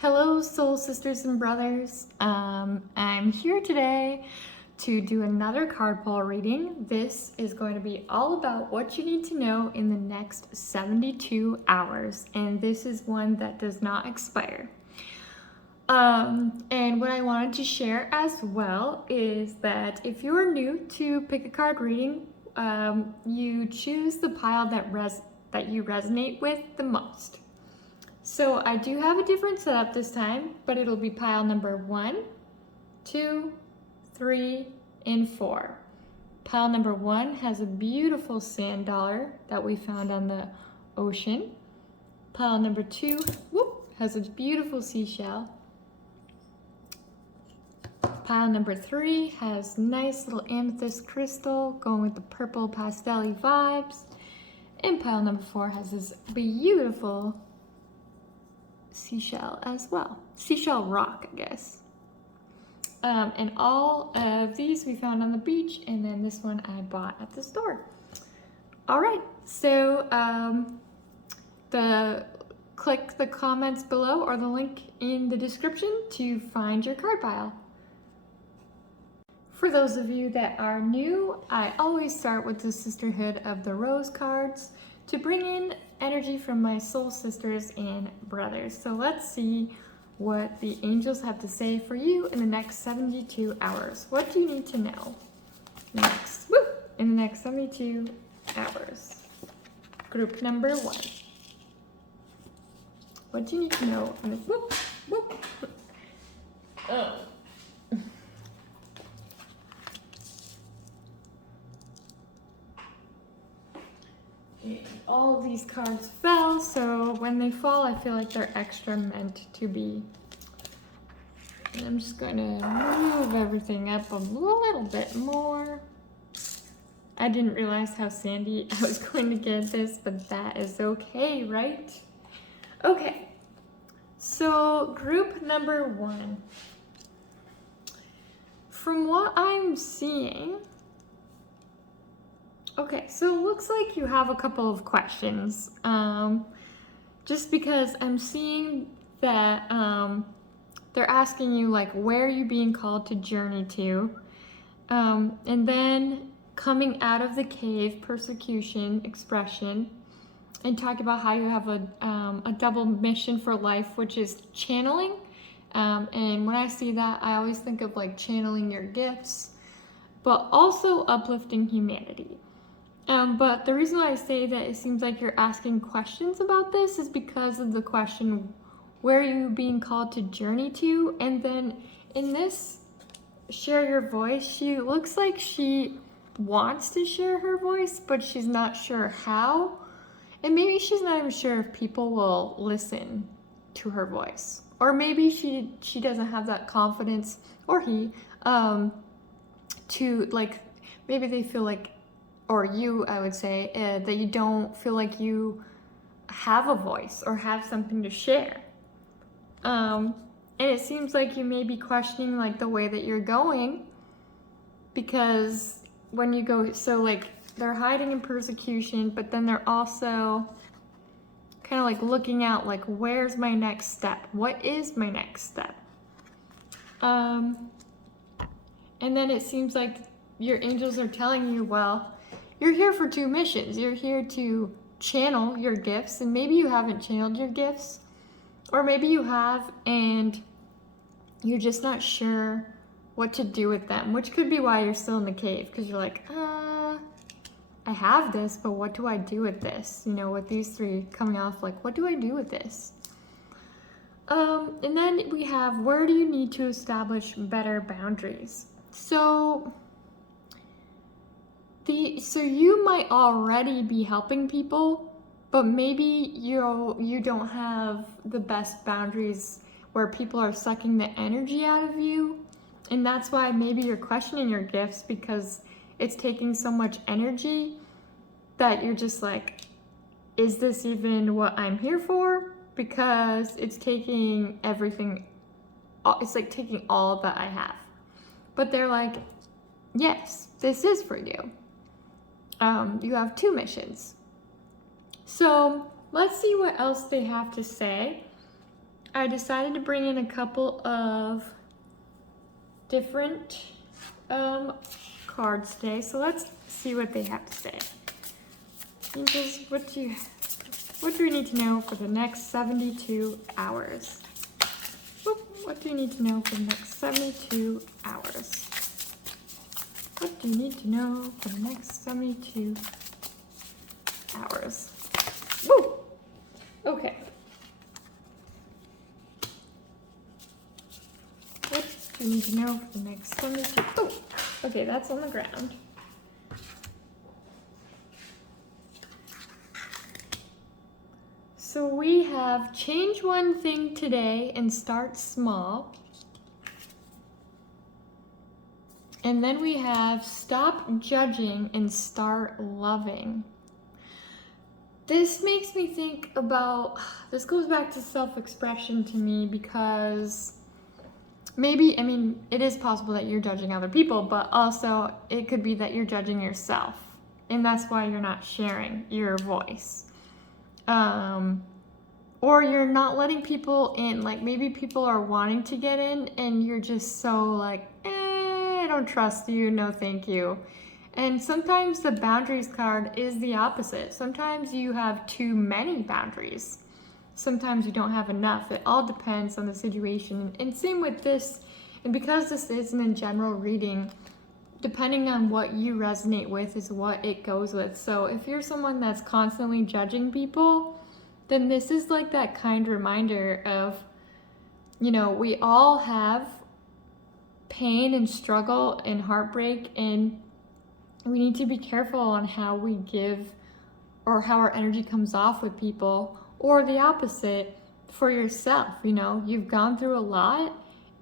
Hello, soul sisters and brothers. I'm here today to do another card pull reading. This is going to be all about what you need to know in the next 72 hours, and this is one that does not expire. And what I wanted to share as well is that if you're new to pick a card reading, you choose the pile that you resonate with the most. So I do have a different setup this time, but it'll be pile number 1, 2, 3, and 4. Pile number 1 has a beautiful sand dollar that we found on the ocean. Pile number 2, has a beautiful seashell. Pile number 3 has nice little amethyst crystal going with the purple pastel-y vibes. And pile number 4 has this beautiful seashell as well. Seashell rock, I guess. And all of these we found on the beach, and then this one I bought at the store. All right, so click the comments below or the link in the description to find your card pile. For those of you that are new, I always start with the Sisterhood of the Rose cards to bring in energy from my soul sisters and brothers. So let's see what the angels have to say for you in the next 72 hours. What do you need to know in the next 72 hours? Group number 1. What do you need to know in this? Oh. All of these cards fell, so when they fall, I feel like they're extra meant to be. And I'm just going to move everything up a little bit more. I didn't realize how sandy I was going to get this, but that is okay, right? Okay, so group number 1. From what I'm seeing, okay, so it looks like you have a couple of questions, just because I'm seeing that they're asking you, like, where are you being called to journey to? And then coming out of the cave, persecution, expression, and talk about how you have a double mission for life, which is channeling. And when I see that, I always think of, like, channeling your gifts, but also uplifting humanity. But the reason why I say that it seems like you're asking questions about this is because of the question, where are you being called to journey to? And then in this share your voice, she looks like she wants to share her voice, but she's not sure how. And maybe she's not even sure if people will listen to her voice. Or maybe she doesn't have that confidence, or he, to, like, maybe they feel like, or you, I would say, that you don't feel like you have a voice or have something to share. And it seems like you may be questioning, like, the way that you're going, because when you go, so, like, they're hiding in persecution, but then they're also kind of like looking out, like, where's my next step? What is my next step? And then it seems like your angels are telling you, well, you're here for 2 missions. You're here to channel your gifts, and maybe you haven't channeled your gifts, or maybe you have and you're just not sure what to do with them, which could be why you're still in the cave, because you're like, I have this, but what do I do with this? You know, with these 3 coming off, like, what do I do with this? And then we have, where do you need to establish better boundaries? So you might already be helping people, but maybe you don't have the best boundaries where people are sucking the energy out of you. And that's why maybe you're questioning your gifts, because it's taking so much energy that you're just like, is this even what I'm here for? Because it's taking everything, it's like taking all that I have. But they're like, yes, this is for you. You have 2 missions. So let's see what else they have to say. I decided to bring in a couple of different cards today. So let's see what they have to say. Angels, what do we need to know for the next 72 hours? What do you need to know for the next 72 hours? What do you need to know for the next 72 hours? Woo! Okay. What do you need to know for the next 72? Oh! Okay, that's on the ground. So we have change one thing today and start small. And then we have stop judging and start loving. This makes me think about, this goes back to self-expression to me, because maybe, I mean, it is possible that you're judging other people, but also it could be that you're judging yourself. And that's why you're not sharing your voice. Or you're not letting people in, like maybe people are wanting to get in and you're just so like, I don't trust you, no thank you. And sometimes the boundaries card is the opposite. Sometimes you have too many boundaries. Sometimes you don't have enough. It all depends on the situation. And same with this, and because this isn't a general reading, depending on what you resonate with is what it goes with. So if you're someone that's constantly judging people, then this is like that kind reminder of, you know, we all have pain and struggle and heartbreak, and we need to be careful on how we give or how our energy comes off with people, or the opposite for yourself. You know, you've gone through a lot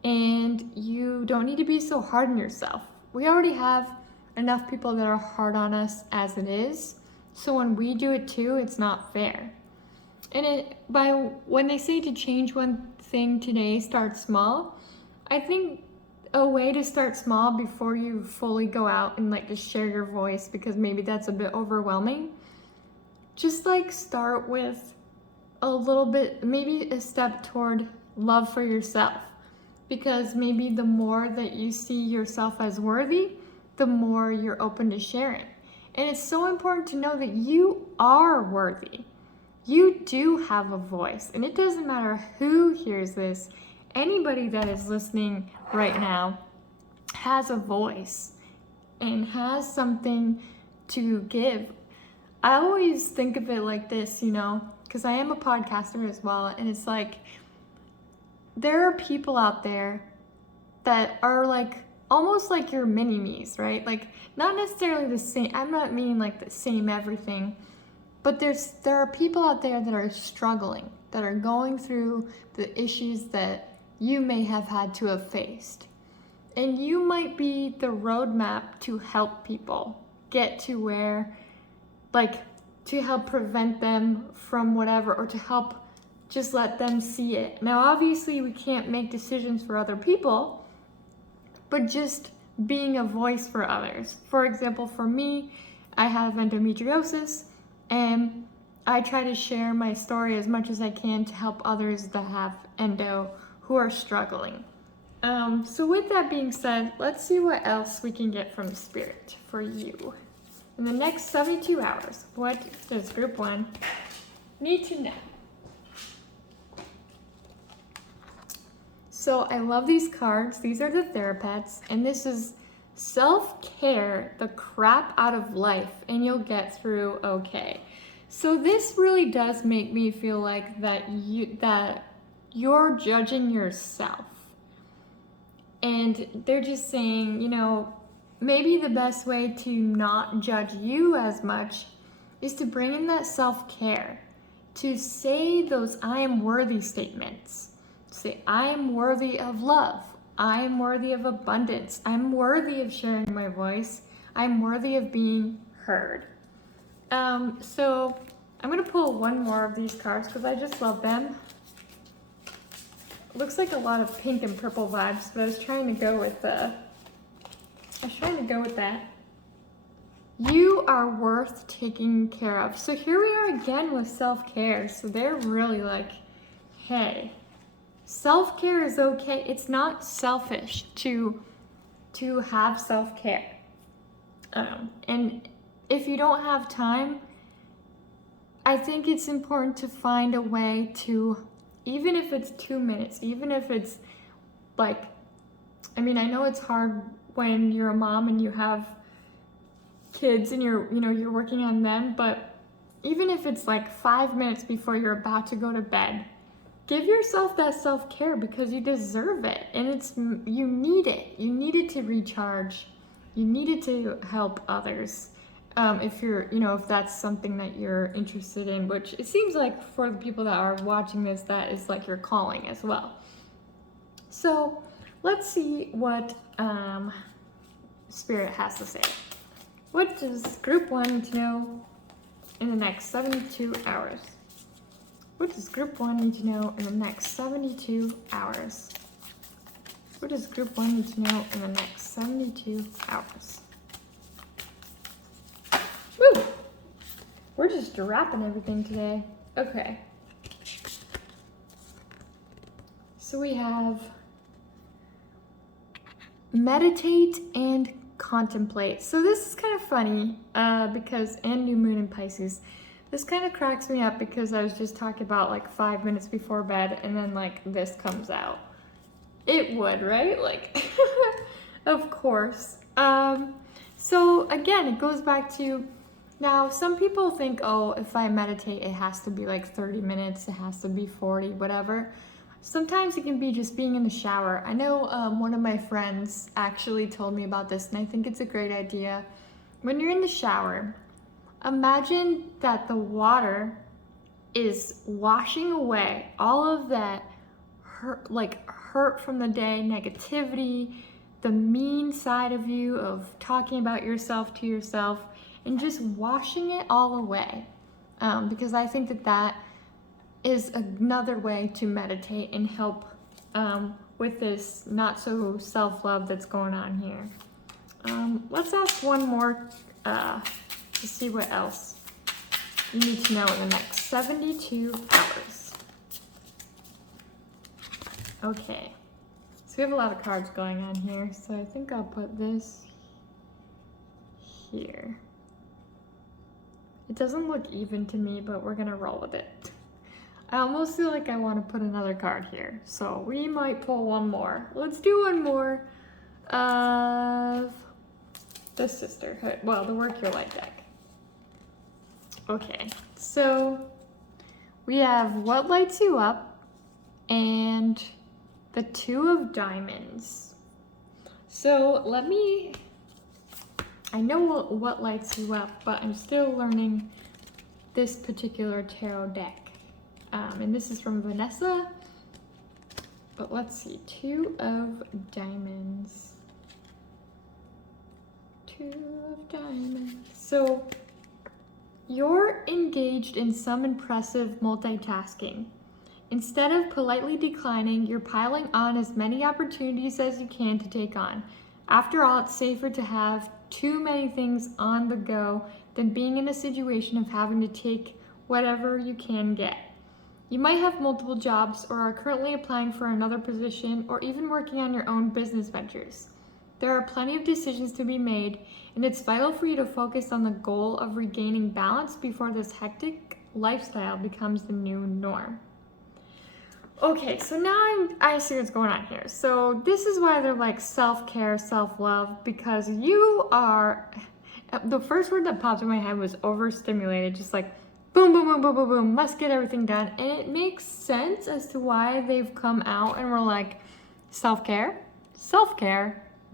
and you don't need to be so hard on yourself. We already have enough people that are hard on us as it is. So when we do it too, it's not fair. And when they say to change one thing today, start small, I think a way to start small before you fully go out and like just share your voice, because maybe that's a bit overwhelming, just like start with a little bit, maybe a step toward love for yourself, because maybe the more that you see yourself as worthy, the more you're open to sharing. And it's so important to know that you are worthy. You do have a voice, and it doesn't matter who hears this. Anybody that is listening right now has a voice and has something to give. I always think of it like this, you know, because I am a podcaster as well, and it's like there are people out there that are like almost like your mini-me's, right? Like not necessarily the same. I'm not meaning like the same everything. But there are people out there that are struggling, that are going through the issues that you may have had to have faced. And you might be the roadmap to help people get to where, like, to help prevent them from whatever, or to help just let them see it. Now, obviously, we can't make decisions for other people, but just being a voice for others. For example, for me, I have endometriosis. And I try to share my story as much as I can to help others that have endo who are struggling. So with that being said, let's see what else we can get from Spirit for you. In the next 72 hours, what does Group 1 need to know? So I love these cards. These are the Therapests, and this is self-care the crap out of life and you'll get through okay. So this really does make me feel like that you're judging yourself. And they're just saying, you know, maybe the best way to not judge you as much is to bring in that self-care, to say those I am worthy statements. Say, I am worthy of love. I am worthy of abundance. I'm worthy of sharing my voice. I'm worthy of being heard. So I'm gonna pull one more of these cards because I just love them. It looks like a lot of pink and purple vibes, but I was trying to go with that. You are worth taking care of. So here we are again with self-care. So they're really like, hey, self-care is okay. It's not selfish to have self-care. And if you don't have time, I think it's important to find a way to, even if it's 2 minutes, even if it's like, I mean, I know it's hard when you're a mom and you have kids and you're working on them, but even if it's like 5 minutes before you're about to go to bed, give yourself that self-care because you deserve it, and you need it. You need it to recharge. You need it to help others. If if that's something that you're interested in, which it seems like for the people that are watching this, that is like your calling as well. So let's see what Spirit has to say. What does Group 1 need to know in the next 72 hours? What does Group 1 need to know in the next 72 hours? What does Group 1 need to know in the next 72 hours? Woo! We're just wrapping everything today. Okay. So we have meditate and contemplate. So this is kind of funny because, and new moon in Pisces. This kind of cracks me up because I was just talking about like 5 minutes before bed and then like this comes out. It would, right? Like, of course. So again, it goes back to, now some people think, oh, if I meditate, it has to be like 30 minutes, it has to be 40, whatever. Sometimes it can be just being in the shower. I know one of my friends actually told me about this, and I think it's a great idea. When you're in the shower, imagine that the water is washing away all of that hurt from the day, negativity, the mean side of you of talking about yourself to yourself, and just washing it all away. Because I think that is another way to meditate and help with this not so self-love that's going on here. Let's ask one more to see what else you need to know in the next 72 hours. Okay, so we have a lot of cards going on here, so I think I'll put this here. It doesn't look even to me, but we're gonna roll with it. I almost feel like I want to put another card here, so we might pull one more. Let's do one more of the Sisterhood, well, the Work Your Light deck. Okay, so we have What Lights You Up and the Two of Diamonds. So I know what lights you up, but I'm still learning this particular tarot deck. And this is from Vanessa. But let's see, Two of Diamonds. Two of Diamonds. So you're engaged in some impressive multitasking. Instead of politely declining, you're piling on as many opportunities as you can to take on. After all, it's safer to have too many things on the go than being in a situation of having to take whatever you can get. You might have multiple jobs or are currently applying for another position or even working on your own business ventures. There are plenty of decisions to be made, and it's vital for you to focus on the goal of regaining balance before this hectic lifestyle becomes the new norm. Okay, so now I see what's going on here. So this is why they're like self-care, self-love, because you are, the first word that popped in my head was overstimulated, just like boom, boom, boom, boom, boom, boom, must get everything done. And it makes sense as to why they've come out and we're like, self-care,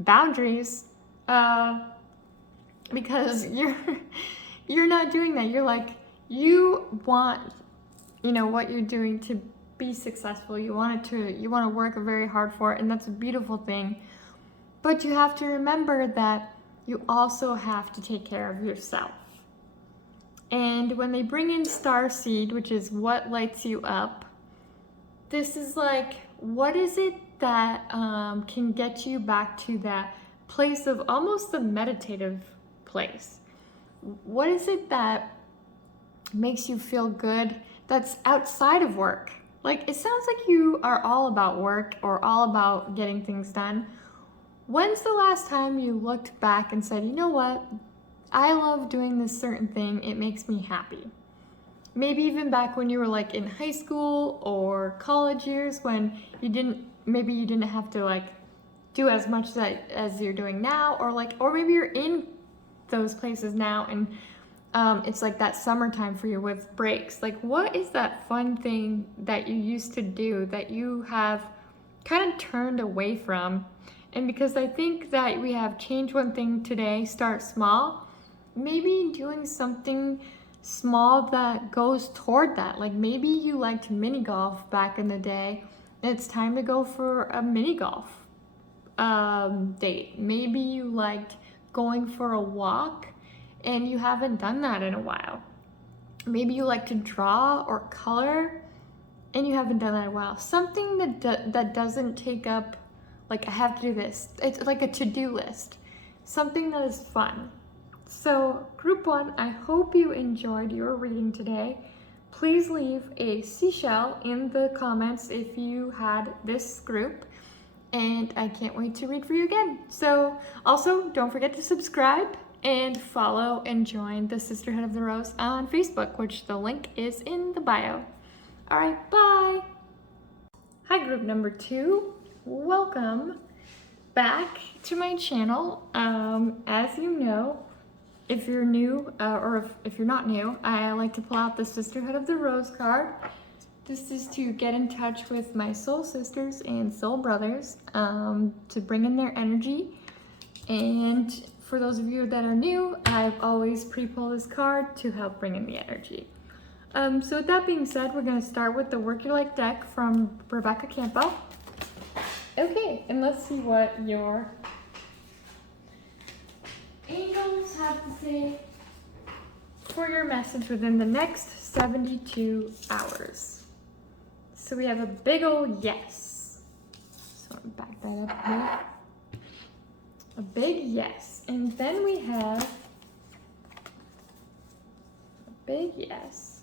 boundaries, because you're not doing that. You're like, you want, what you're doing to be successful. You want to work very hard for it, and that's a beautiful thing. But you have to remember that you also have to take care of yourself. And when they bring in Starseed, which is what lights you up, this is like, what is it that can get you back to that place of almost the meditative place? What is it that makes you feel good that's outside of work? Like, it sounds like you are all about work or all about getting things done. When's the last time you looked back and said, you know what? I love doing this certain thing. It makes me happy. Maybe even back when you were like in high school or college years when maybe you didn't have to like do as much as you're doing now, or maybe you're in those places now and it's like that summertime for you with breaks. Like, what is that fun thing that you used to do that you have kind of turned away from? And because I think that we have change one thing today, start small, maybe doing something small that goes toward that. Like maybe you liked mini golf back in the day, and it's time to go for a mini golf date. Maybe you liked going for a walk and you haven't done that in a while. Maybe you like to draw or color and you haven't done that in a while. Something that doesn't take up, like, I have to do this. It's like a to-do list. Something that is fun. So, group 1, I hope you enjoyed your reading today. Please leave a seashell in the comments if you had this group. And I can't wait to read for you again. So, also, don't forget to subscribe and follow and join the Sisterhood of the Rose on Facebook, which the link is in the bio. All right, bye. Hi, group number 2. Welcome back to my channel. As you know, if you're new or if you're not new, I like to pull out the Sisterhood of the Rose card. This is to get in touch with my soul sisters and soul brothers, to bring in their energy. And for those of you that are new, I've always pre-pulled this card to help bring in the energy. So with that being said, we're going to start with the Work Your Life deck from Rebecca Campbell. Okay, and let's see what your angels have to say for your message within the next 72 hours. So we have a big old yes. So I'm back that up here. A big yes. And then we have a big yes.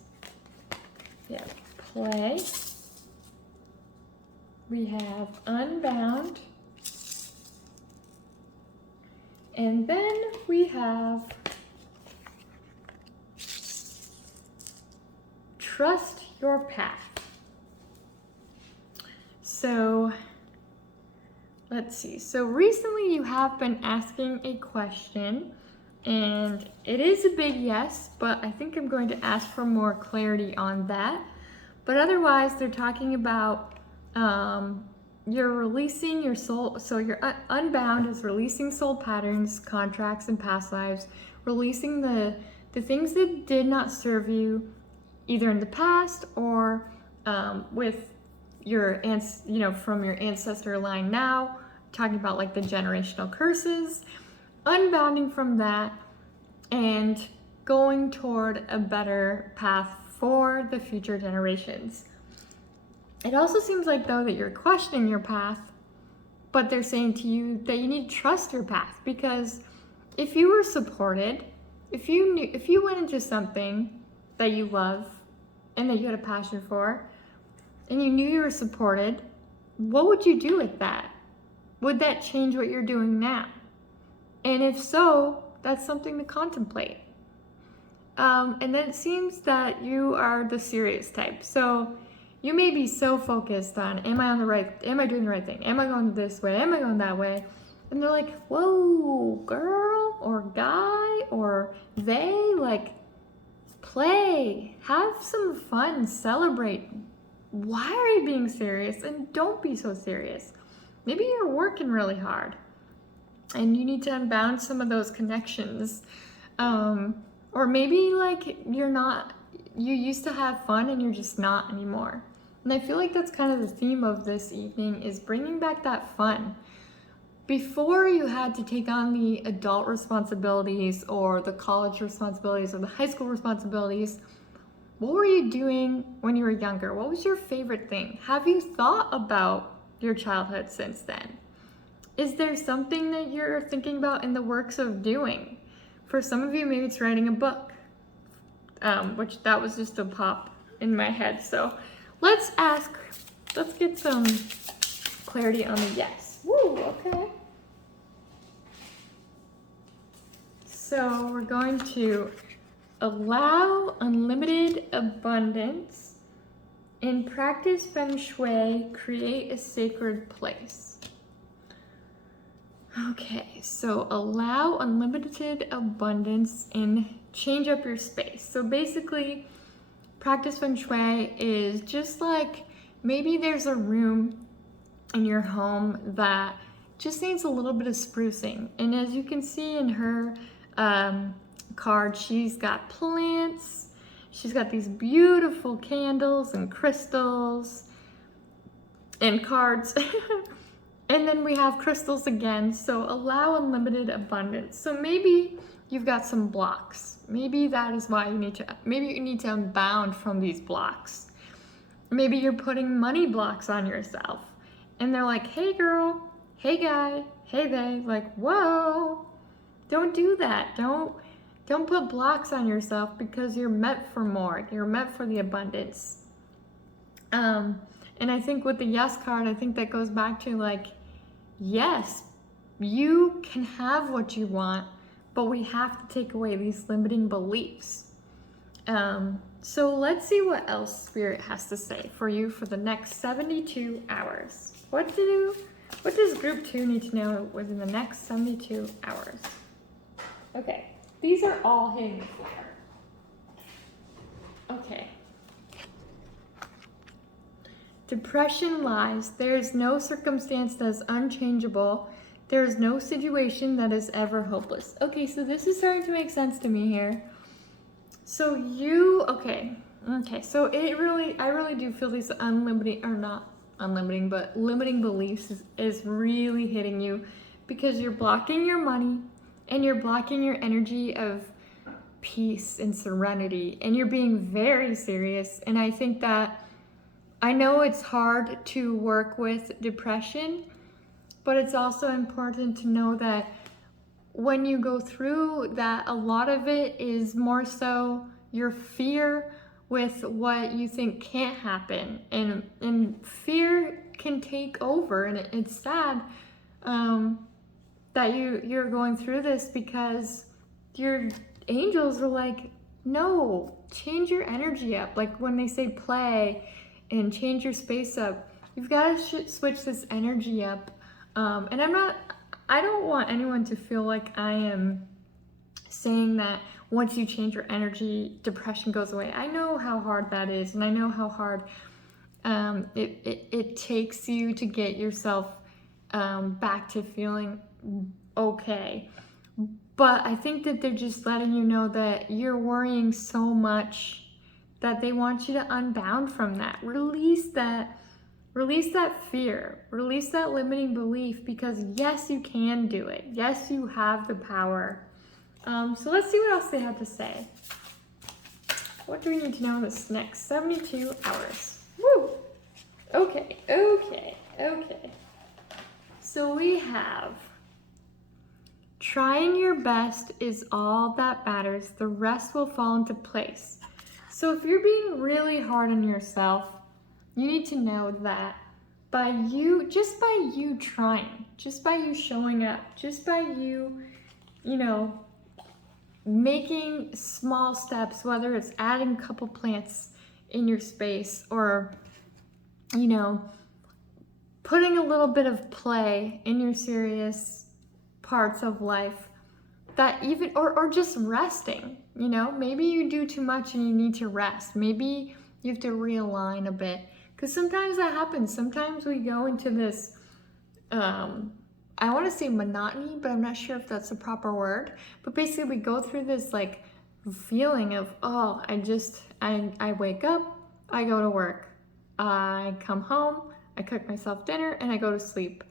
We have play. We have unbound. And then we have trust your path. So let's see. So recently you have been asking a question, and it is a big yes, but I think I'm going to ask for more clarity on that. But otherwise, they're talking about you're releasing your soul. So your unbound is releasing soul patterns, contracts, and past lives, releasing the things that did not serve you either in the past or with your from your ancestor line now, talking about like the generational curses, unbounding from that and going toward a better path for the future generations. It also seems like though that you're questioning your path, but they're saying to you that you need to trust your path, because if you were supported, if you went into something that you love and that you had a passion for, and you knew you were supported, what would you do with that? Would that change what you're doing now? And if so, that's something to contemplate. And then it seems that you are the serious type. So you may be so focused on, am I doing the right thing? Am I going this way? Am I going that way? And they're like, whoa, girl or guy or they, like, play, have some fun, celebrate. Why are you being serious? And don't be so serious. Maybe you're working really hard and you need to unbound some of those connections. Or maybe like you used to have fun and you're just not anymore. And I feel like that's kind of the theme of this evening, is bringing back that fun. Before you had to take on the adult responsibilities or the college responsibilities or the high school responsibilities, what were you doing when you were younger? What was your favorite thing? Have you thought about your childhood since then? Is there something that you're thinking about in the works of doing? For some of you, maybe it's writing a book, which that was just a pop in my head. So let's get some clarity on the yes. Woo, okay. So we're going to allow unlimited abundance and practice feng shui, create a sacred place. Okay, so allow unlimited abundance and change up your space. So basically, practice feng shui is just like maybe there's a room in your home that just needs a little bit of sprucing. And as you can see in her card, she's got plants, she's got these beautiful candles and crystals and cards. And then we have crystals again, so allow unlimited abundance. So maybe you've got some blocks. Maybe that is why you need to unbound from these blocks. Maybe you're putting money blocks on yourself. And they're like, hey girl, hey guy, hey they, like, whoa, don't do that. Don't put blocks on yourself because you're meant for more. You're meant for the abundance. And I think with the yes card, I think that goes back to like, yes, you can have what you want, but we have to take away these limiting beliefs. So let's see what else Spirit has to say for you for the next 72 hours. What does group 2 need to know within the next 72 hours? Okay, these are all hitting the floor. Okay. Depression lies. There is no circumstance that is unchangeable. There is no situation that is ever hopeless. Okay, so this is starting to make sense to me here. So okay, so I really do feel these limiting beliefs is really hitting you because you're blocking your money and you're blocking your energy of peace and serenity, and you're being very serious. And I think that I know it's hard to work with depression, but it's also important to know that when you go through that, a lot of it is more so your fear with what you think can't happen. And fear can take over, and it's sad that you're going through this because your angels are like, no, change your energy up. Like when they say play and change your space up, you've got to switch this energy up. And I don't want anyone to feel like I am saying that once you change your energy, depression goes away. I know how hard that is, and I know how hard it takes you to get yourself back to feeling okay. But I think that they're just letting you know that you're worrying so much that they want you to unbound from that. Release that fear, release that limiting belief, because yes, you can do it. Yes, you have the power. So let's see what else they have to say. What do we need to know in this next 72 hours? Woo! Okay. So we have, trying your best is all that matters. The rest will fall into place. So if you're being really hard on yourself, you need to know that just by you trying, just by you showing up, just by you, making small steps, whether it's adding a couple plants in your space or, putting a little bit of play in your serious parts of life, that even, or just resting, maybe you do too much and you need to rest. Maybe you have to realign a bit, because sometimes that happens. Sometimes we go into this, I want to say monotony, but I'm not sure if that's the proper word. But basically we go through this like feeling of, oh, I wake up, I go to work, I come home, I cook myself dinner, and I go to sleep.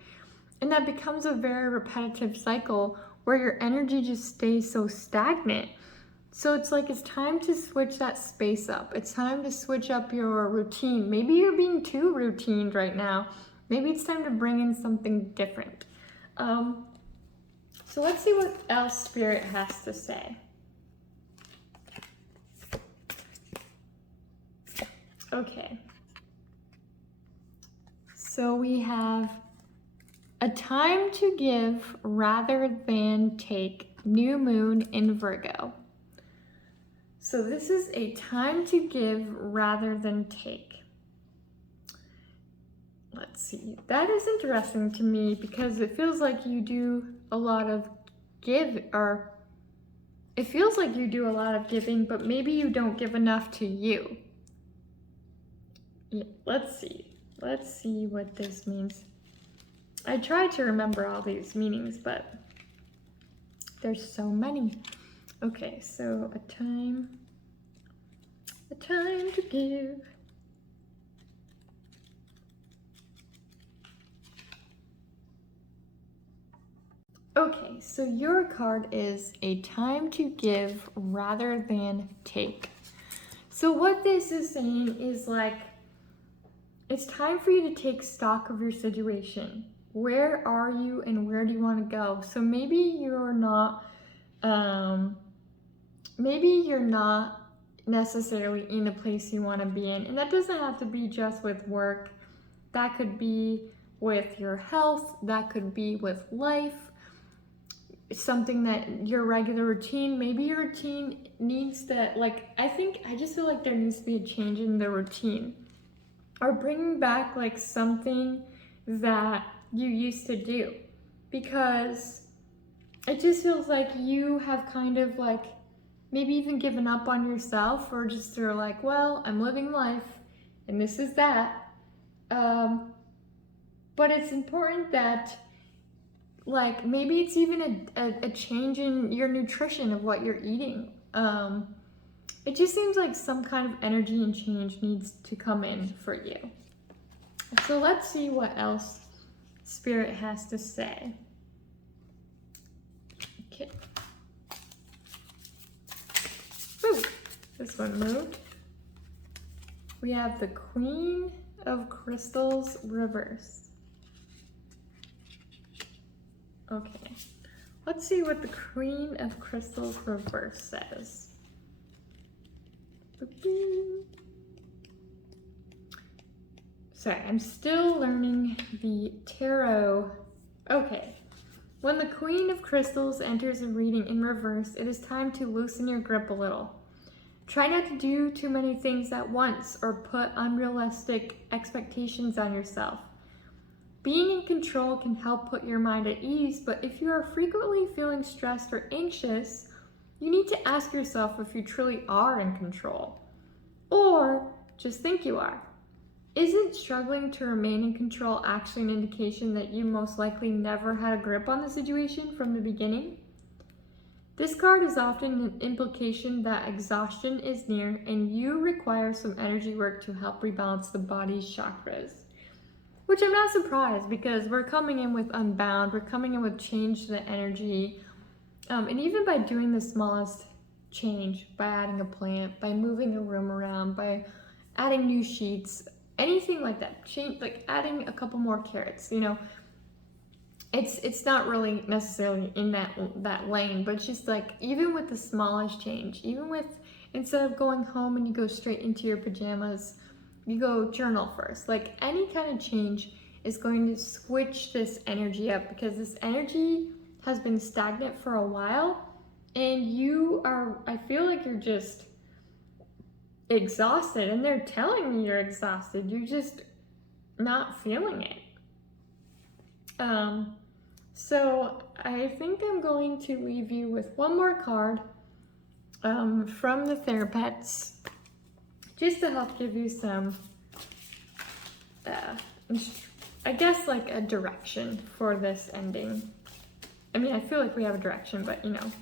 And that becomes a very repetitive cycle where your energy just stays so stagnant. So it's like, it's time to switch that space up. It's time to switch up your routine. Maybe you're being too routined right now. Maybe it's time to bring in something different. So let's see what else Spirit has to say. Okay. So we have a time to give rather than take, new moon in Virgo. So this is a time to give rather than take. Let's see, that is interesting to me because it feels like you do a lot of give, or it feels like you do a lot of giving, but maybe you don't give enough to you. Yeah, let's see what this means. I tried to remember all these meanings, but there's so many. Okay, so a time to give. Okay, so your card is a time to give rather than take. So what this is saying is like, it's time for you to take stock of your situation. Where are you and where do you want to go? So maybe you're not necessarily in the place you want to be in. And that doesn't have to be just with work. That could be with your health. That could be with life. Something that your regular routine, maybe your routine needs that, like, I just feel like there needs to be a change in the routine. Or bringing back like something that you used to do. Because it just feels like you have kind of like maybe even given up on yourself, or just you're like, well, I'm living life and this is that. But it's important that like maybe it's even a change in your nutrition of what you're eating. It just seems like some kind of energy and change needs to come in for you. So let's see what else Spirit has to say. Okay. Ooh, this one moved. We have the Queen of Crystals reverse. Okay, let's see what the Queen of Crystals reverse says. Sorry, I'm still learning the tarot. Okay, when the Queen of Crystals enters a reading in reverse, it is time to loosen your grip a little. Try not to do too many things at once or put unrealistic expectations on yourself. Being in control can help put your mind at ease, but if you are frequently feeling stressed or anxious, you need to ask yourself if you truly are in control, or just think you are. Isn't struggling to remain in control actually an indication that you most likely never had a grip on the situation from the beginning? This card is often an implication that exhaustion is near and you require some energy work to help rebalance the body's chakras. Which I'm not surprised, because we're coming in with Unbound, we're coming in with change to the energy. And even by doing the smallest change, by adding a plant, by moving a room around, by adding new sheets, anything like that, change, like adding a couple more carrots, you know, it's not really necessarily in that lane, but it's just like, even with the smallest change, even with, instead of going home and you go straight into your pajamas, you go journal first. Like any kind of change is going to switch this energy up, because this energy has been stagnant for a while and you are, I feel like you're just exhausted, and they're telling me you're exhausted. You're just not feeling it. So I think I'm going to leave you with one more card from the Therapets, just to help give you some, I guess, like a direction for this ending. I mean, I feel like we have a direction, but you know.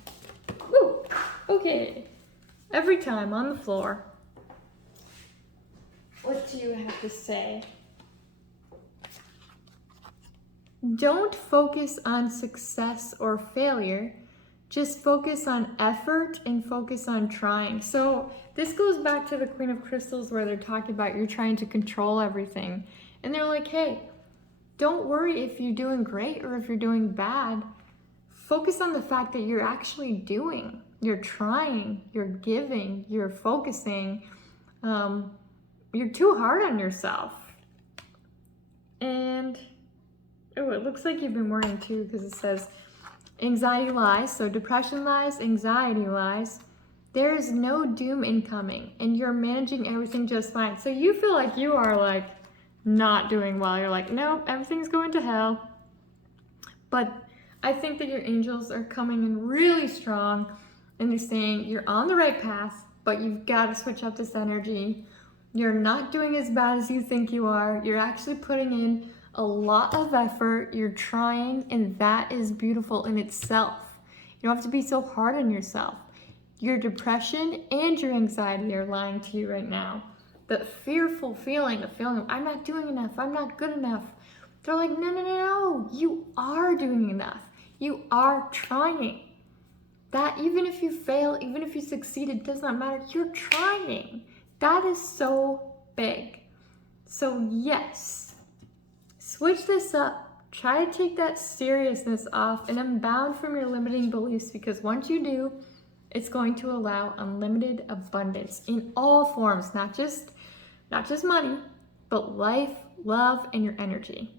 Woo! Okay. Every time on the floor. What do you have to say? Don't focus on success or failure. Just focus on effort and focus on trying. So this goes back to the Queen of Crystals, where they're talking about you're trying to control everything. And they're like, hey, don't worry if you're doing great or if you're doing bad. Focus on the fact that you're actually doing. You're trying, you're giving, you're focusing. You're too hard on yourself. And, oh, it looks like you've been worrying too, because it says anxiety lies, so depression lies, anxiety lies. There is no doom incoming, and you're managing everything just fine. So you feel like you are like not doing well. You're like, nope, everything's going to hell. But I think that your angels are coming in really strong, and they're saying you're on the right path, but you've got to switch up this energy. You're not doing as bad as you think you are. You're actually putting in a lot of effort. You're trying, and that is beautiful in itself. You don't have to be so hard on yourself. Your depression and your anxiety are lying to you right now. The fearful feeling, I'm not doing enough, I'm not good enough. They're like, no, you are doing enough. You are trying. That even if you fail, even if you succeed, it does not matter. You're trying. That is so big. So yes, switch this up. Try to take that seriousness off and unbound from your limiting beliefs, because once you do, it's going to allow unlimited abundance in all forms, not just money, but life, love, and your energy.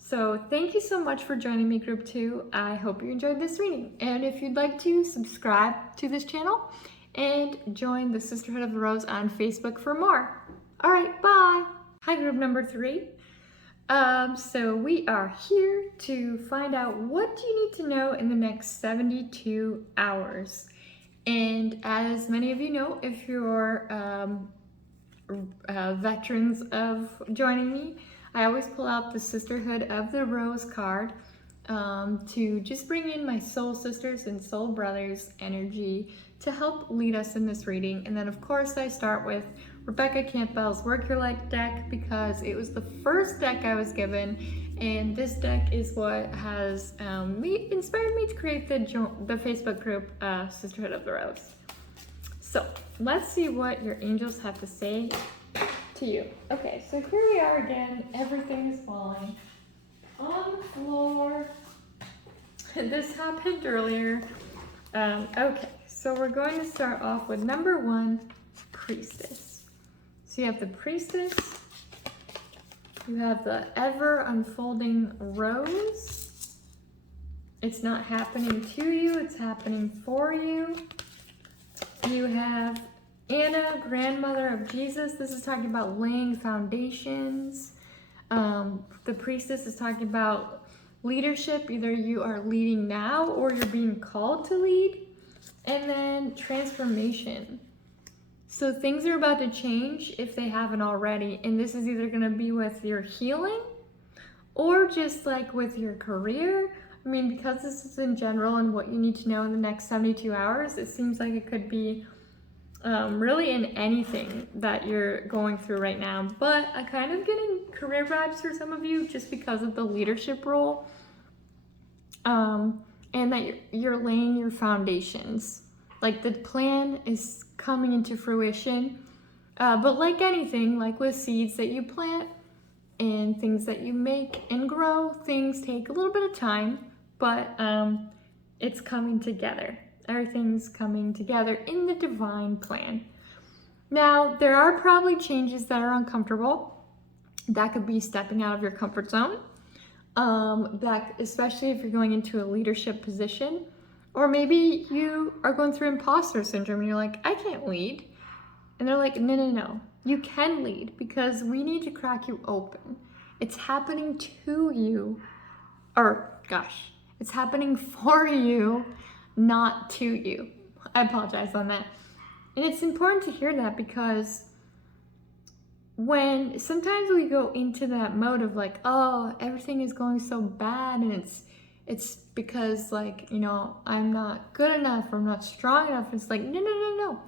So thank you so much for joining me, Group 2. I hope you enjoyed this reading. And if you'd like to subscribe to this channel and join the Sisterhood of the Rose on Facebook for more. All right, bye. Hi, Group number 3. So we are here to find out what you need to know in the next 72 hours. And as many of you know, if you're veterans of joining me, I always pull out the Sisterhood of the Rose card to just bring in my soul sisters and soul brothers energy to help lead us in this reading. And then of course I start with Rebecca Campbell's Work Your Light deck, because it was the first deck I was given, and this deck is what has inspired me to create the Facebook group Sisterhood of the Rose. So let's see what your angels have to say to you. Okay, so here we are again. Everything is falling on the floor. This happened earlier. Okay, so we're going to start off with number 1, Priestess. So you have the Priestess, you have the ever unfolding rose. It's not happening to you, it's happening for you. You have Anna, grandmother of Jesus. This is talking about laying foundations. The Priestess is talking about leadership. Either you are leading now or you're being called to lead. And then transformation. So things are about to change if they haven't already. And this is either going to be with your healing or just like with your career. I mean, because this is in general and what you need to know in the next 72 hours, it seems like it could be really in anything that you're going through right now. But I'm kind of getting career vibes for some of you just because of the leadership role. And that you're laying your foundations. Like the plan is coming into fruition. But like anything, like with seeds that you plant and things that you make and grow, things take a little bit of time, but it's coming together. Everything's coming together in the divine plan. Now, there are probably changes that are uncomfortable. That could be stepping out of your comfort zone. That, especially if you're going into a leadership position, or maybe you are going through imposter syndrome and you're like, I can't lead. And they're like, no, you can lead, because we need to crack you open. It's happening to you, it's happening for you, not to you. I apologize on that. And it's important to hear that, because when sometimes we go into that mode of like, oh, everything is going so bad, and it's because like, you know, I'm not good enough or I'm not strong enough. It's like, no.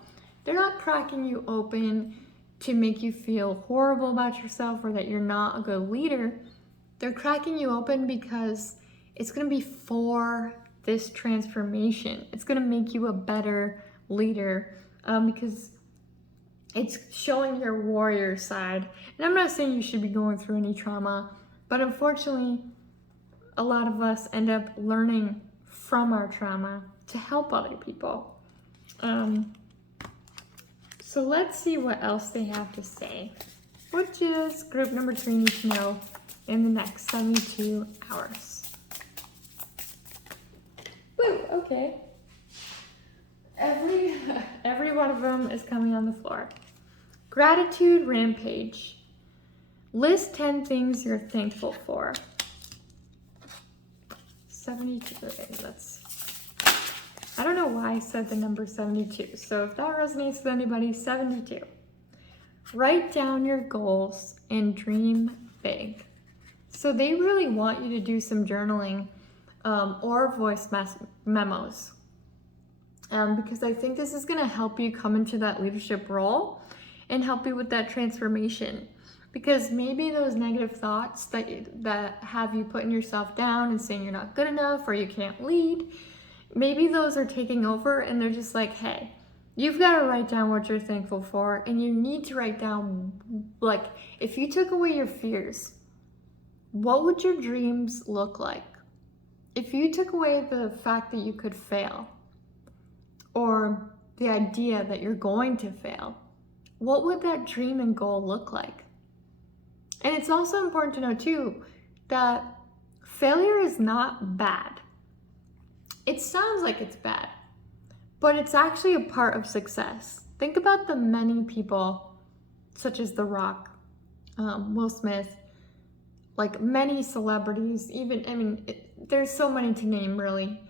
They're not cracking you open to make you feel horrible about yourself or that you're not a good leader. They're cracking you open because it's going to be for this transformation. It's going to make you a better leader, because it's showing your warrior side. And I'm not saying you should be going through any trauma, but unfortunately, a lot of us end up learning from our trauma to help other people. So let's see what else they have to say. What does group number 3 need to know in the next 72 hours. Woo, okay. Every one of them is coming on the floor. Gratitude rampage. List 10 things you're thankful for. 72, okay, I don't know why I said the number 72. So if that resonates with anybody, 72. Write down your goals and dream big. So they really want you to do some journaling or voice memos. Because I think this is going to help you come into that leadership role and help you with that transformation. Because maybe those negative thoughts that have you putting yourself down and saying you're not good enough or you can't lead, maybe those are taking over and they're just like, hey, you've got to write down what you're thankful for, and you need to write down, like, if you took away your fears, what would your dreams look like? If you took away the fact that you could fail, or the idea that you're going to fail, what would that dream and goal look like? And it's also important to know too, that failure is not bad. It sounds like it's bad, but it's actually a part of success. Think about the many people, such as The Rock, Will Smith, like many celebrities, there's so many to name really,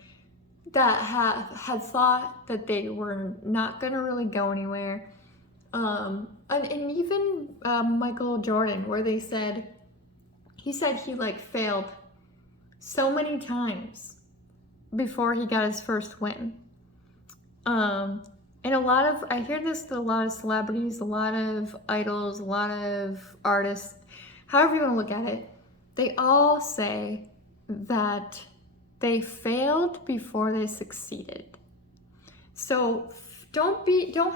that had thought that they were not gonna really go anywhere. And even Michael Jordan, where he said he like failed so many times before he got his first win. And I hear this to a lot of celebrities, a lot of idols, a lot of artists, however you want to look at it, they all say that they failed before they succeeded. So don't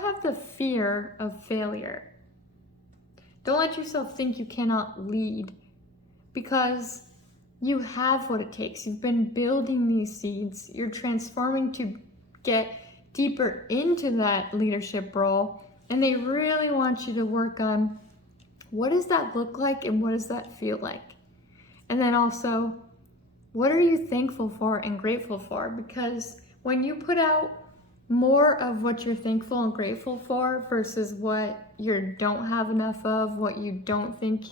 have the fear of failure. Don't let yourself think you cannot lead, because you have what it takes. You've been building these seeds. You're transforming to get deeper into that leadership role, and they really want you to work on what does that look like and what does that feel like? And then also, what are you thankful for and grateful for? Because when you put out more of what you're thankful and grateful for versus what you don't have enough of, what you don't think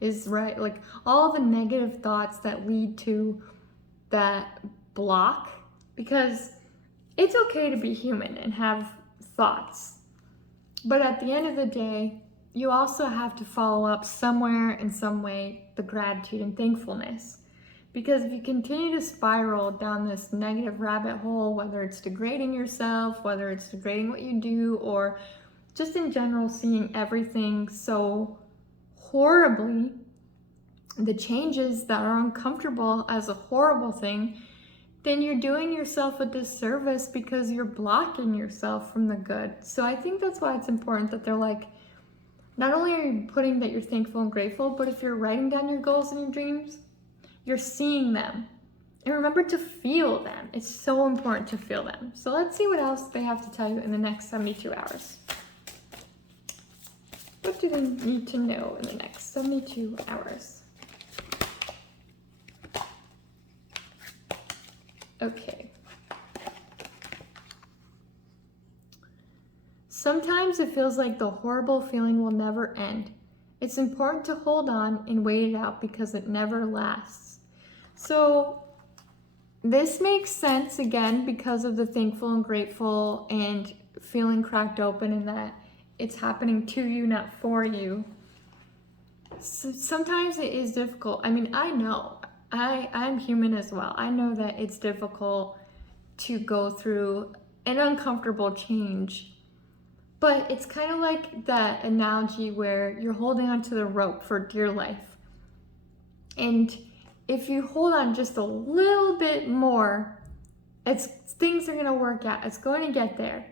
is right, like all the negative thoughts that lead to that block, because it's okay to be human and have thoughts. But at the end of the day, you also have to follow up somewhere in some way the gratitude and thankfulness. Because if you continue to spiral down this negative rabbit hole, whether it's degrading yourself, whether it's degrading what you do, or just in general seeing everything so horribly, the changes that are uncomfortable as a horrible thing, then you're doing yourself a disservice because you're blocking yourself from the good. So I think that's why it's important that they're like, not only are you putting that you're thankful and grateful, but if you're writing down your goals and your dreams, you're seeing them. And remember to feel them. It's so important to feel them. So let's see what else they have to tell you in the next 72 hours. What do they need to know in the next 72 hours? Okay. Sometimes it feels like the horrible feeling will never end. It's important to hold on and wait it out because it never lasts. So this makes sense again because of the thankful and grateful and feeling cracked open, and that it's happening to you, not for you. So sometimes it is difficult. I mean, I know. I'm human as well. I know that it's difficult to go through an uncomfortable change. But it's kind of like that analogy where you're holding onto the rope for dear life. And if you hold on just a little bit more, things are going to work out. It's going to get there.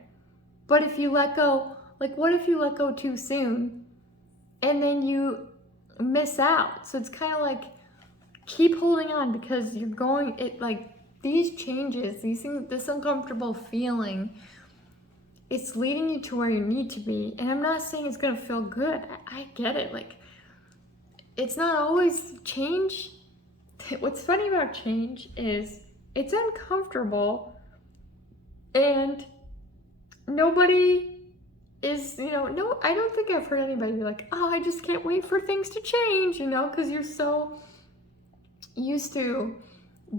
But if you let go, like what if you let go too soon and then you miss out? So it's kind of like keep holding on, because you're going, these changes, these things, this uncomfortable feeling, it's leading you to where you need to be. And I'm not saying it's going to feel good. I get it. Like, it's not always change. What's funny about change is it's uncomfortable, and nobody is, no, I don't think I've heard anybody be like, oh, I just can't wait for things to change, because you're so used to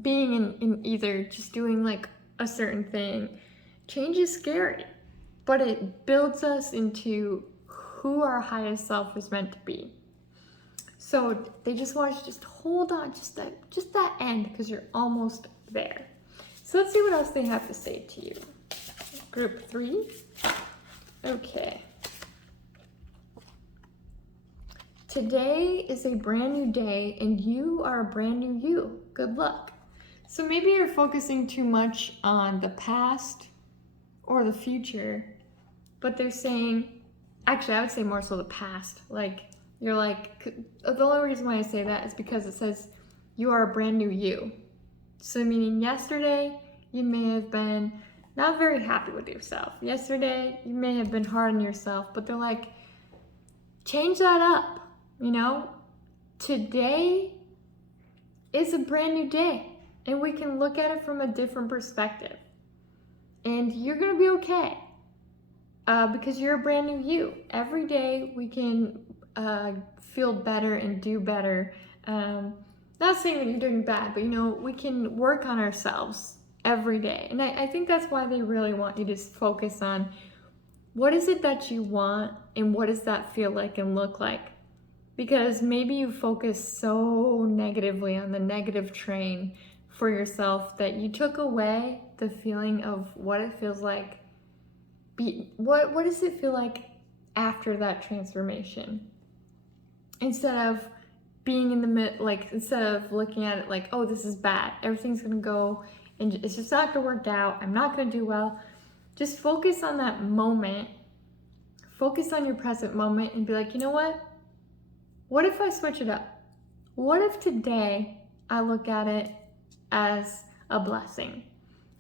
being in either just doing like a certain thing. Change is scary, but it builds us into who our highest self is meant to be. So they just want you to just hold on, just that end, because you're almost there. So let's see what else they have to say to you. Group 3. Okay. Today is a brand new day, and you are a brand new you. Good luck. So maybe you're focusing too much on the past or the future, but they're saying, actually I would say more so the past. Like, you're like, the only reason why I say that is because it says you are a brand new you. So meaning yesterday, you may have been not very happy with yourself. Yesterday, you may have been hard on yourself, but they're like, change that up, Today is a brand new day, and we can look at it from a different perspective. And you're gonna be okay, because you're a brand new you. Every day we can feel better and do better. Not saying that you're doing bad, but we can work on ourselves every day. And I think that's why they really want you to focus on what is it that you want and what does that feel like and look like. Because maybe you focus so negatively on the negative train for yourself that you took away the feeling of what it feels like. What does it feel like after that transformation? Instead of being in the mid, instead of looking at it like, oh, this is bad, everything's gonna go and it's just not gonna work out, I'm not gonna do well. Just focus on that moment, focus on your present moment, and be like, you know what if I switch it up? What if today I look at it as a blessing?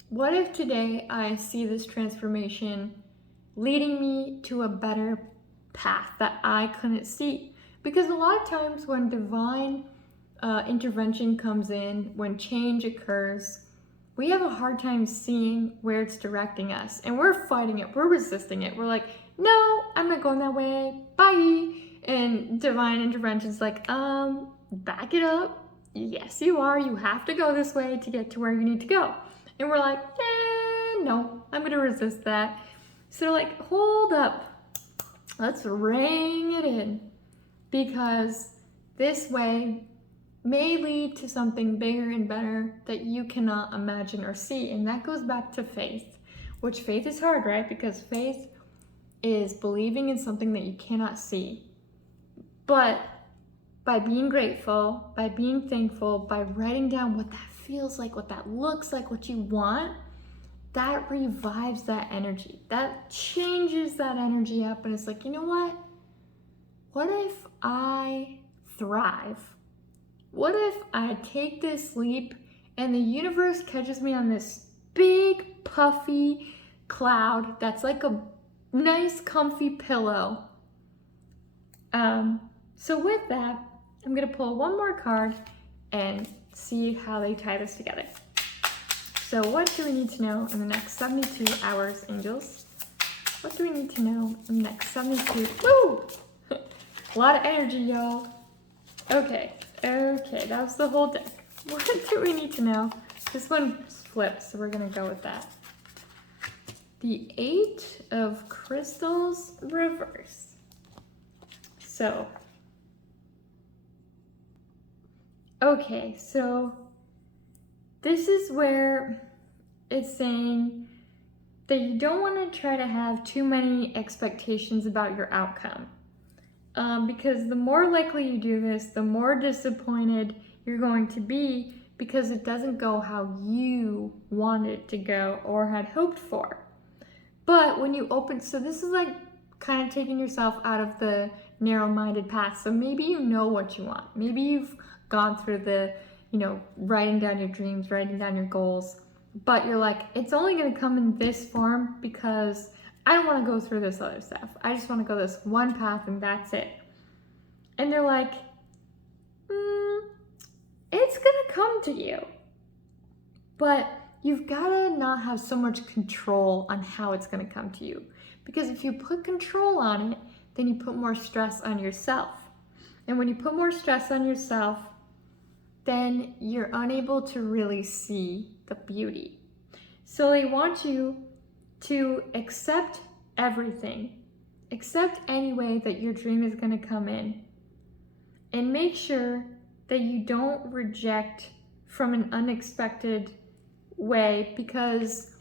What if today I see this transformation leading me to a better path that I couldn't see? Because a lot of times when divine intervention comes in, when change occurs, we have a hard time seeing where it's directing us, and we're fighting it, we're resisting it. We're like, no, I'm not going that way, bye. And divine intervention's like, back it up. Yes, you are. You have to go this way to get to where you need to go. And we're like, no, I'm gonna resist that. So they're like, hold up, let's ring it in, because this way may lead to something bigger and better that you cannot imagine or see. And that goes back to faith, which faith is hard, right? Because faith is believing in something that you cannot see. But by being grateful, by being thankful, by writing down what that feels like, what that looks like, what you want, that revives that energy. That changes that energy up, and it's like, you know what? What if I thrive? What if I take this leap and the universe catches me on this big puffy cloud that's like a nice comfy pillow? So with that, I'm gonna pull one more card and see how they tie this together. So what do we need to know in the next 72 hours, angels? What do we need to know in the next 72? Woo! A lot of energy, y'all. Okay, that was the whole deck. What do we need to know? This one flips, so we're gonna go with that. The 8 of Crystals reverse. So, okay, so this is where it's saying that you don't want to try to have too many expectations about your outcome. Because the more likely you do this, the more disappointed you're going to be, because it doesn't go how you wanted it to go or had hoped for. But when you open, so this is like kind of taking yourself out of the narrow-minded path. So maybe you know what you want. Maybe you've gone through the, writing down your dreams, writing down your goals, but you're like, it's only going to come in this form because I don't want to go through this other stuff. I just want to go this one path and that's it. And they're like, it's gonna come to you. But you've gotta not have so much control on how it's gonna come to you. Because if you put control on it, then you put more stress on yourself. And when you put more stress on yourself, then you're unable to really see the beauty. So they want you to accept everything, accept any way that your dream is gonna come in, and make sure that you don't reject from an unexpected way, because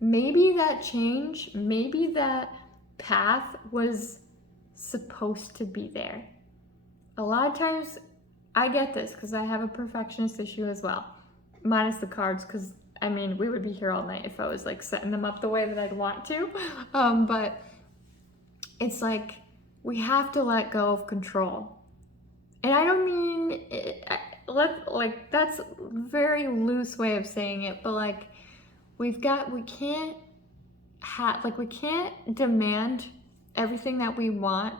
maybe that change, maybe that path was supposed to be there. A lot of times I get this because I have a perfectionist issue as well, minus the cards, because I mean, we would be here all night if I was like setting them up the way that I'd want to. But it's like, we have to let go of control. And I don't mean, that's a very loose way of saying it, but like, we can't demand everything that we want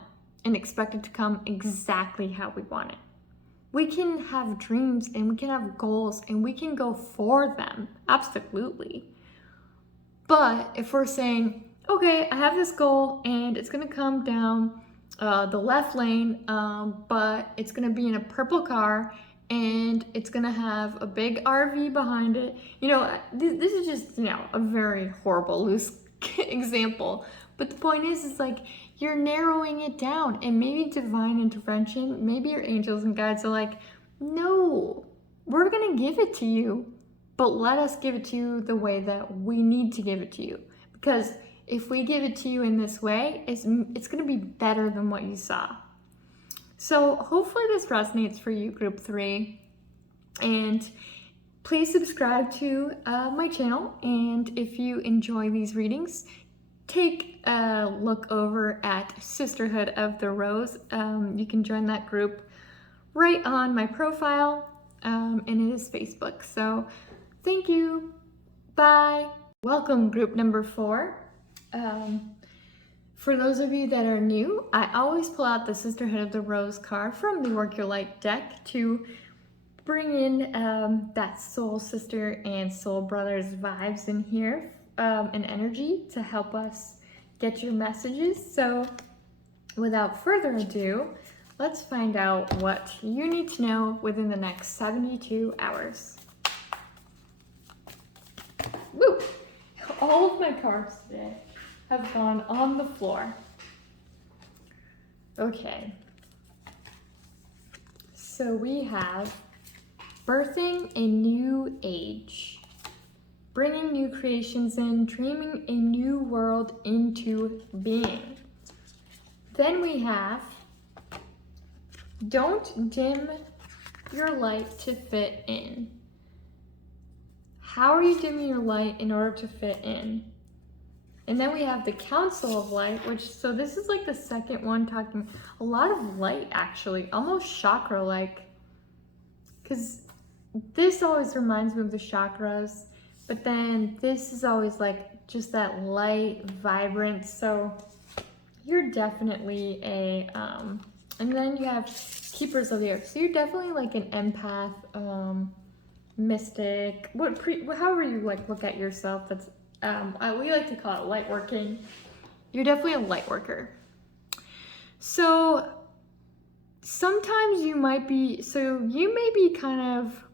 and expect it to come exactly how we want it. We can have dreams and we can have goals and we can go for them, absolutely. But if we're saying, okay, I have this goal and it's gonna come down the left lane, but it's gonna be in a purple car and it's gonna have a big RV behind it. You know, this is just, you know, a very horrible, loose example. But the point is like, you're narrowing it down, and maybe divine intervention, maybe your angels and guides are like, no, we're gonna give it to you, but let us give it to you the way that we need to give it to you. Because if we give it to you in this way, it's gonna be better than what you saw. So hopefully this resonates for you, group 3. And please subscribe to my channel. And if you enjoy these readings, take a look over at Sisterhood of the Rose. You can join that group right on my profile, and it is Facebook. So thank you. Bye. Welcome, group number 4. For those of you that are new, I always pull out the Sisterhood of the Rose card from the Work Your Light deck to bring in that soul sister and soul brothers vibes in here, and energy to help us get your messages. So without further ado, let's find out what you need to know within the next 72 hours. Woo! All of my cards today have gone on the floor. Okay. So we have birthing a new age. Bringing new creations in, dreaming a new world into being. Then we have, don't dim your light to fit in. How are you dimming your light in order to fit in? And then we have the Council of Light, which, so this is like the second one, talking a lot of light actually, almost chakra-like. Because this always reminds me of the chakras. But then this is always like just that light, vibrant. So you're definitely a, and then you have Keepers of the Earth. So you're definitely like an empath, mystic, however you like look at yourself. That's, we like to call it light working. You're definitely a light worker. So sometimes you may be kind of,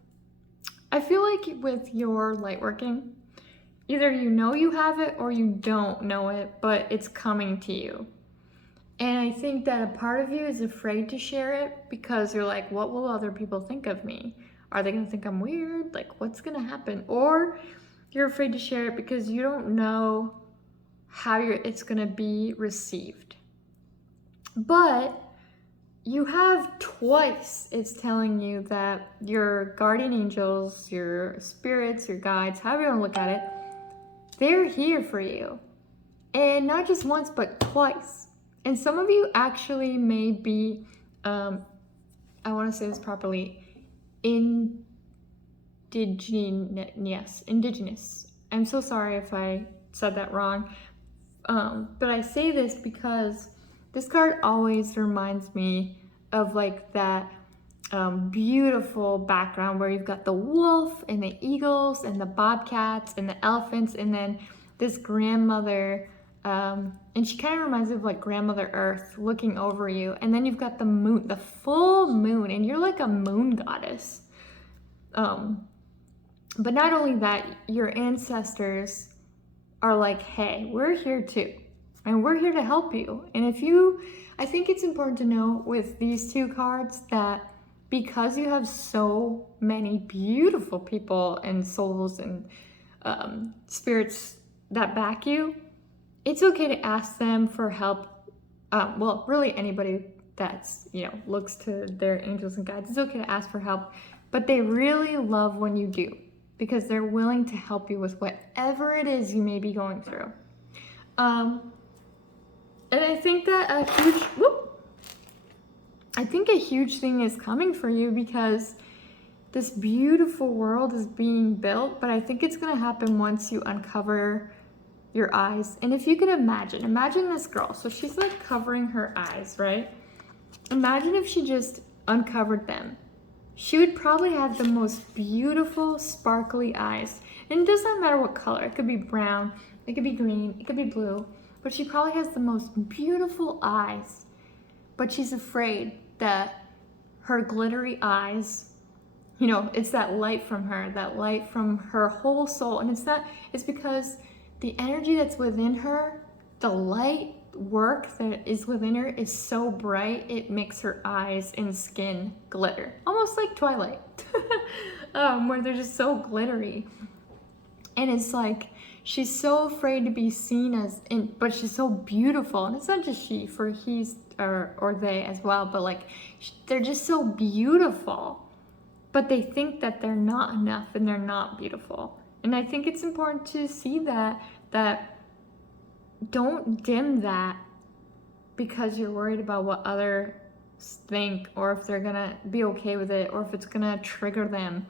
I feel like with your light working, either you know you have it or you don't know it, but it's coming to you. And I think that a part of you is afraid to share it because you're like, what will other people think of me? Are they gonna think I'm weird? Like, what's gonna happen? Or you're afraid to share it because you don't know how it's gonna be received. But you have twice, it's telling you that your guardian angels, your spirits, your guides, however you want to look at it, they're here for you. And not just once, but twice. And some of you actually may be, I want to say this properly, indigenous. I'm so sorry if I said that wrong. But I say this because this card always reminds me of like that beautiful background where you've got the wolf and the eagles and the bobcats and the elephants, and then this grandmother, and she kind of reminds me of like Grandmother Earth looking over you. And then you've got the moon, the full moon, and you're like a moon goddess. But not only that, your ancestors are like, hey, we're here too, and we're here to help you. And I think it's important to know with these two cards that because you have so many beautiful people and souls and spirits that back you, it's okay to ask them for help. Well, really anybody that's, looks to their angels and guides, it's okay to ask for help, but they really love when you do, because they're willing to help you with whatever it is you may be going through. And I think that a huge thing is coming for you, because this beautiful world is being built, but I think it's going to happen once you uncover your eyes. And if you can imagine this girl. So she's like covering her eyes, right? Imagine if she just uncovered them. She would probably have the most beautiful, sparkly eyes. And it does not matter what color. It could be brown, it could be green, it could be blue, but she probably has the most beautiful eyes. But she's afraid that her glittery eyes, it's that light from her whole soul. And it's because the energy that's within her, the light work that is within her is so bright, it makes her eyes and skin glitter. Almost like Twilight, where they're just so glittery. And it's like, she's so afraid to be seen but she's so beautiful. And it's not just she, for he's or they as well, but like, they're just so beautiful. But they think that they're not enough and they're not beautiful. And I think it's important to see that don't dim that because you're worried about what others think, or if they're gonna be okay with it, or if it's gonna trigger them.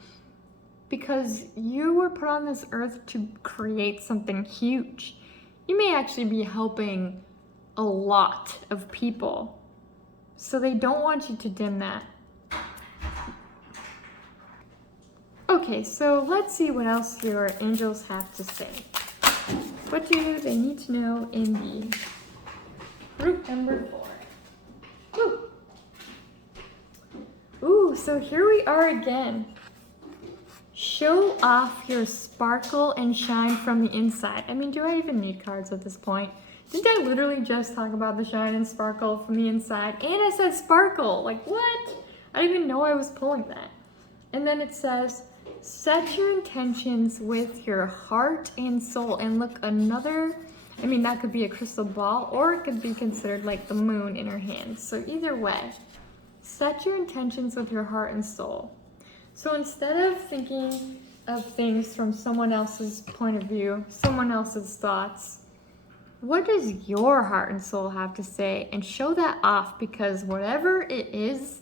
Because you were put on this earth to create something huge. You may actually be helping a lot of people, so they don't want you to dim that. Okay, so let's see what else your angels have to say. What do they need to know in the group number 4? Ooh, so here we are again. Show off your sparkle and shine from the inside. I mean, do I even need cards at this point? Didn't I literally just talk about the shine and sparkle from the inside? And I said sparkle, like what? I didn't even know I was pulling that. And then it says, set your intentions with your heart and soul. And look, that could be a crystal ball, or it could be considered like the moon in her hand. So either way, set your intentions with your heart and soul. So instead of thinking of things from someone else's point of view, someone else's thoughts, what does your heart and soul have to say? And show that off, because whatever it is,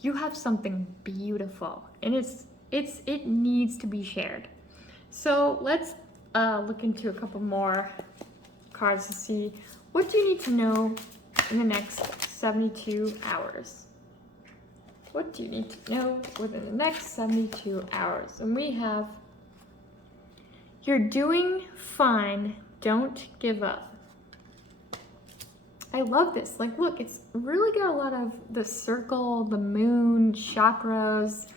you have something beautiful, and it needs to be shared. So let's look into a couple more cards to see what do you need to know in the next 72 hours. What do you need to know within the next 72 hours? And we have, you're doing fine, don't give up. I love this. Like, look, it's really got a lot of the circle, the moon, chakras.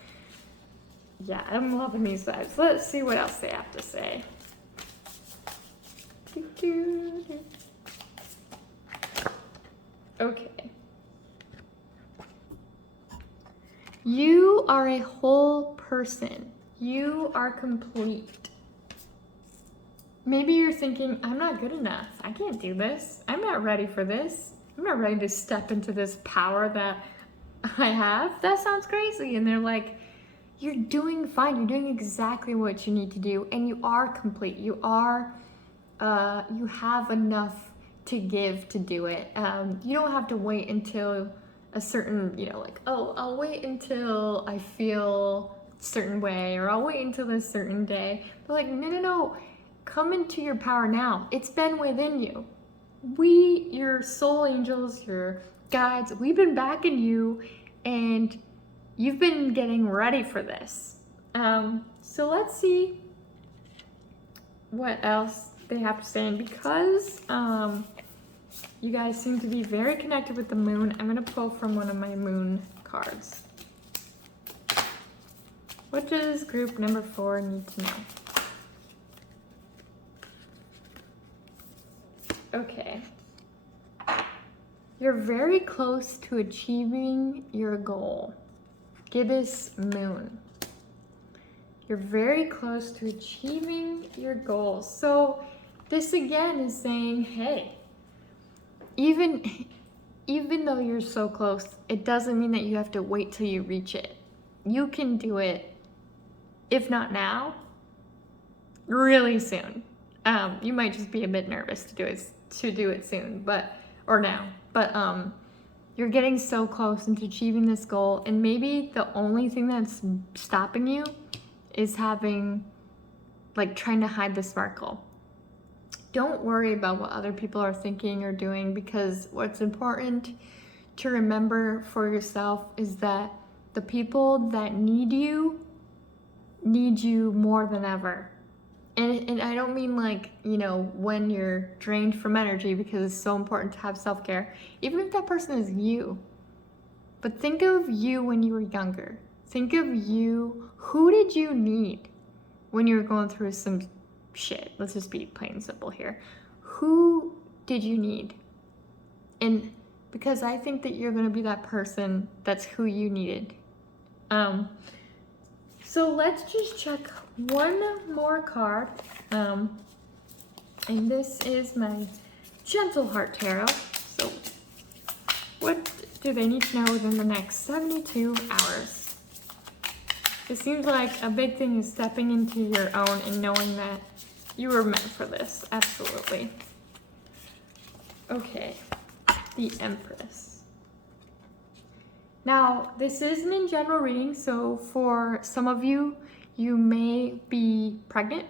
Yeah, I'm loving these vibes. Let's see what else they have to say. Okay. You are a whole person. You are complete. Maybe you're thinking, I'm not good enough. I can't do this. I'm not ready for this. I'm not ready to step into this power that I have. That sounds crazy. And they're like, you're doing fine. You're doing exactly what you need to do. And you are complete. You have enough to give to do it. You don't have to wait until a certain, I'll wait until I feel a certain way, or I'll wait until this certain day. But like, no. Come into your power now. It's been within you. Your soul angels, your guides, we've been backing you, and you've been getting ready for this. So let's see what else they have to say. And because you guys seem to be very connected with the moon, I'm going to pull from one of my moon cards. What does group number 4 need to know? Okay. You're very close to achieving your goal. Gibbous moon. You're very close to achieving your goals. So this again is saying, hey, even though you're so close, it doesn't mean that you have to wait till you reach it. You can do it, if not now, really soon. You might just be a bit nervous to do it soon, or now. But you're getting so close into achieving this goal, and maybe the only thing that's stopping you is trying to hide the sparkle. Don't worry about what other people are thinking or doing, because what's important to remember for yourself is that the people that need you more than ever. And I don't mean when you're drained from energy, because it's so important to have self-care, even if that person is you. But think of you when you were younger. Think of you, who did you need when you were going through some shit? Let's just be plain and simple here. Who did you need? And because I think that you're going to be that person that's who you needed. So let's just check one more card. And this is my Gentle Heart Tarot. So what do they need to know within the next 72 hours? It seems like a big thing is stepping into your own and knowing that you were meant for this. Absolutely. Okay, the Empress. Now, this isn't in general reading, so for some of you, you may be pregnant,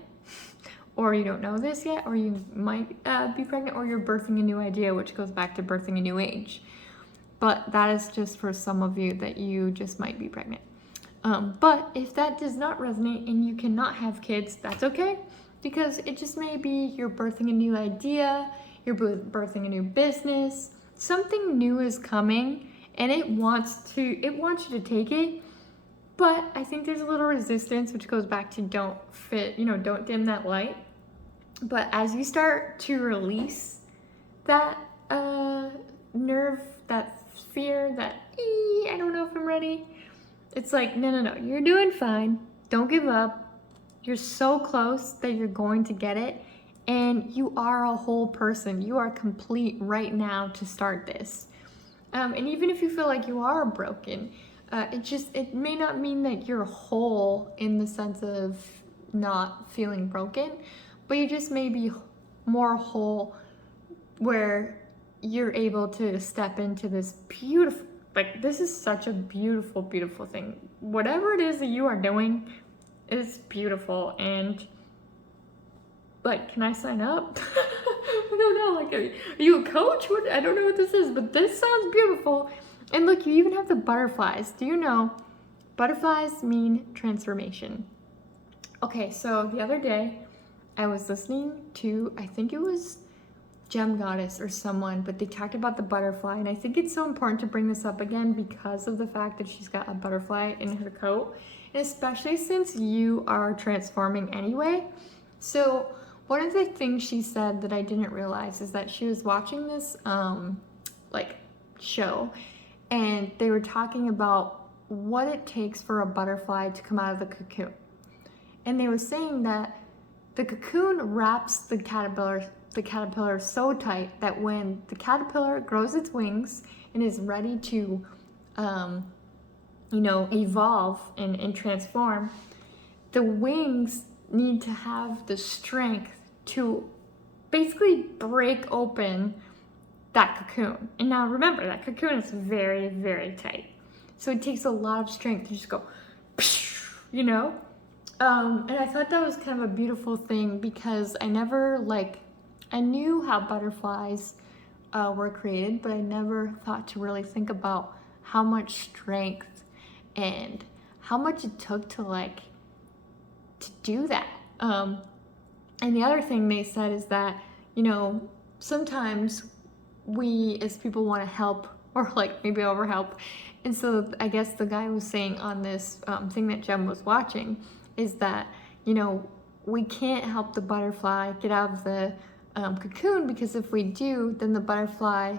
or you don't know this yet, or you might be pregnant, or you're birthing a new idea, which goes back to birthing a new age. But that is just for some of you that you just might be pregnant. But if that does not resonate and you cannot have kids, that's okay, because it just may be you're birthing a new idea, you're birthing a new business, something new is coming, and it wants you to take it. But I think there's a little resistance, which goes back to don't dim that light. But as you start to release that nerve, that fear, I don't know if I'm ready. It's like, no, you're doing fine. Don't give up. You're so close that you're going to get it. And you are a whole person. You are complete right now to start this. And even if you feel like you are broken, it may not mean that you're whole in the sense of not feeling broken, but you just may be more whole where you're able to step into this beautiful, this is such a beautiful, beautiful thing. Whatever it is that you are doing is beautiful. And can I sign up? I don't know, are you a coach? I don't know what this is, but this sounds beautiful. And look, you even have the butterflies. Do you know butterflies mean transformation? Okay, so the other day I was listening to, I think it was Gem Goddess or someone, but they talked about the butterfly, and I think it's so important to bring this up again because of the fact that she's got a butterfly in her coat, and especially since you are transforming anyway. So one of the things she said that I didn't realize is that she was watching this show, and they were talking about what it takes for a butterfly to come out of the cocoon. And they were saying that the cocoon wraps the caterpillar so tight that when the caterpillar grows its wings and is ready to evolve and transform, the wings need to have the strength to basically break open that cocoon. And now remember, that cocoon is very, very tight. So it takes a lot of strength to just go, and I thought that was kind of a beautiful thing, because I knew how butterflies were created, but I never thought to really think about how much strength and how much it took to like to do that. And the other thing they said is that, you know, sometimes we as people want to help or like maybe overhelp. And so I guess the guy was saying on this thing that Jem was watching is that, you know, we can't help the butterfly get out of the cocoon, because if we do, then the butterfly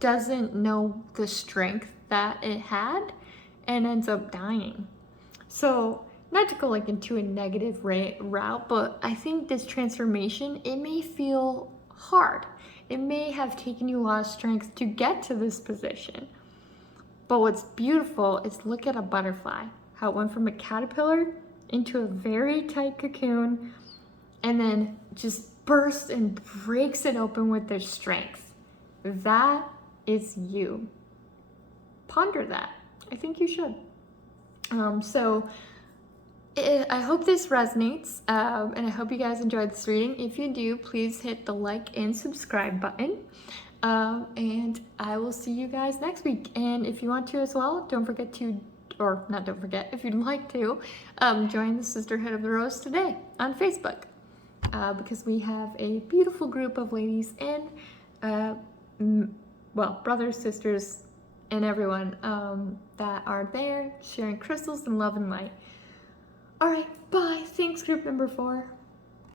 doesn't know the strength that it had and ends up dying. So not to go like into a negative route, but I think this transformation, it may feel hard. It may have taken you a lot of strength to get to this position. But what's beautiful is look at a butterfly, how it went from a caterpillar into a very tight cocoon and then just bursts and breaks it open with their strength. That is you. Ponder that. I think you should. I hope this resonates, and I hope you guys enjoyed this reading. If you do, please hit the like and subscribe button, and I will see you guys next week. And if you want to as well, don't forget to, or not don't forget, if you'd like to, join the Sisterhood of the Rose today on Facebook, because we have a beautiful group of ladies and, well, brothers, sisters, and everyone that are there sharing crystals and love and light. All right, bye. Thanks, group number 4.